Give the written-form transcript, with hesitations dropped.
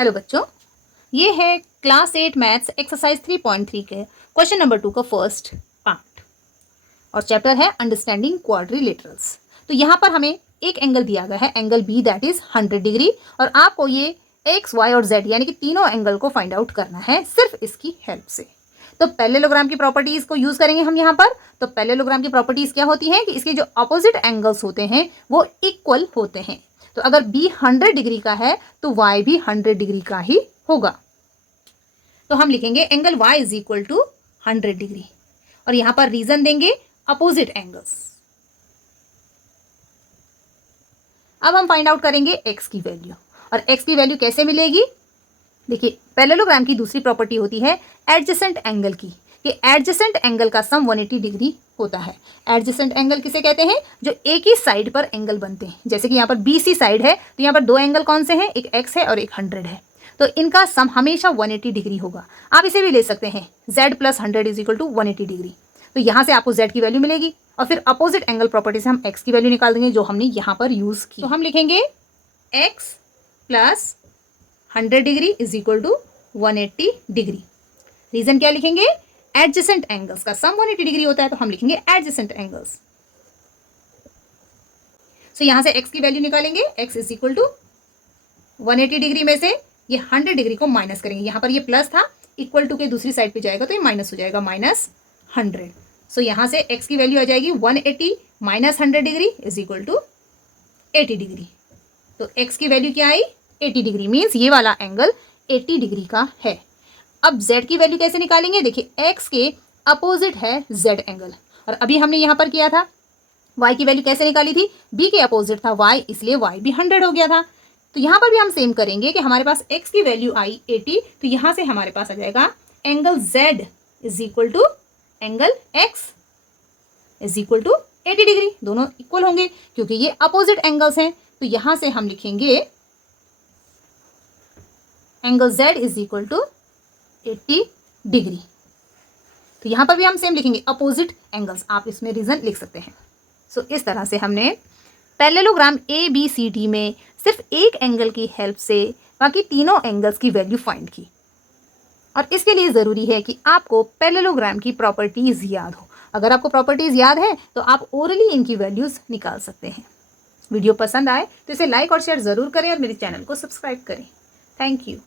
Hello बच्चों, ये है क्लास 8 मैथ्स एक्सरसाइज 3.3 के क्वेश्चन नंबर 2 का फर्स्ट पार्ट और चैप्टर है अंडरस्टैंडिंग क्वाड्रिलेटरल्स। तो यहाँ पर हमें एक एंगल दिया गया है, angle B that is 100 degree, और आपको ये एक्स वाई और जेड यानी कि तीनों एंगल को फाइंड आउट करना है सिर्फ इसकी हेल्प से। तो पैरेललोग्राम की प्रॉपर्टीज को यूज करेंगे हम यहाँ पर। तो पैरेललोग्राम की प्रॉपर्टीज क्या होती हैं कि इसके जो अपोजिट एंगल्स होते हैं वो इक्वल होते हैं। तो अगर b 100 डिग्री का है तो y भी 100 डिग्री का ही होगा। तो हम लिखेंगे angle y is equal to 100 degree और यहां पर रीजन देंगे अपोजिट एंगल्स। अब हम फाइंड आउट करेंगे x की वैल्यू, और x की वैल्यू कैसे मिलेगी? देखिए, पैरेललोग्राम की दूसरी प्रॉपर्टी होती है एडजेसेंट एंगल की, कि एडजेसेंट एंगल का सम 180 डिग्री होता है। एडजेसेंट एंगल किसे कहते हैं? जो एक ही साइड पर एंगल बनते हैं। जैसे कि यहाँ पर BC साइड है तो यहाँ पर दो एंगल कौन से हैं? एक x है और एक 100 है, तो इनका सम हमेशा 180 डिग्री होगा। आप इसे भी ले सकते हैं z + 100 is equal to 180 degree. तो यहाँ से आपको z की वैल्यू मिलेगी और फिर अपोजिट एंगल प्रॉपर्टी से हम x की वैल्यू निकाल देंगे जो हमने यहाँ पर यूज की। तो हम लिखेंगे x + 100 degree is equal to 180 degree. Reason क्या लिखेंगे? एडजेसेंट एंगल्स का सम 180 डिग्री होता है, तो हम लिखेंगे एडजेसेंट एंगल्स। सो यहां से x की वैल्यू निकालेंगे, x is equal to 180 degree में से ये 100 डिग्री को माइनस करेंगे। यहां पर ये प्लस था, इक्वल टू के दूसरी साइड पे जाएगा तो ये माइनस हो जाएगा, -100। सो यहां से x की वैल्यू आ जाएगी 180 - 100 degree is equal to 80 degree. तो x की वैल्यू क्या आई? 80 डिग्री। मीन्स ये वाला एंगल 80 डिग्री का है। अब z की वैल्यू कैसे निकालेंगे? देखिए, x के अपोजिट है z एंगल, और अभी हमने यहाँ पर किया था y की वैल्यू कैसे निकाली थी? b के अपोजिट था y, इसलिए y भी 100 हो गया था। तो यहाँ पर भी हम सेम करेंगे कि हमारे पास x की वैल्यू आई 80, तो यहाँ से हमारे पास आ जाएगा angle z is equal to angle x is equal to 80 degree. दोनों इक्वल होंगे क्योंकि ये अपोजिट एंगल्स हैं। तो यहाँ से हम लिखेंगे angle z is equal to 80 degree. तो यहाँ पर भी हम सेम लिखेंगे अपोजिट एंगल्स, आप इसमें रीजन लिख सकते हैं। सो इस तरह से हमने पैरेललोग्राम ABCD में सिर्फ एक एंगल की हेल्प से बाकी तीनों एंगल्स की वैल्यू फाइंड की। और इसके लिए ज़रूरी है कि आपको पैरेललोग्राम की प्रॉपर्टीज़ याद हो। अगर आपको प्रॉपर्टीज़ याद है तो आप ओरली इनकी वैल्यूज़ निकाल सकते हैं। वीडियो पसंद आए तो इसे लाइक और शेयर ज़रूर करें और मेरे चैनल को सब्सक्राइब करें। Thank you.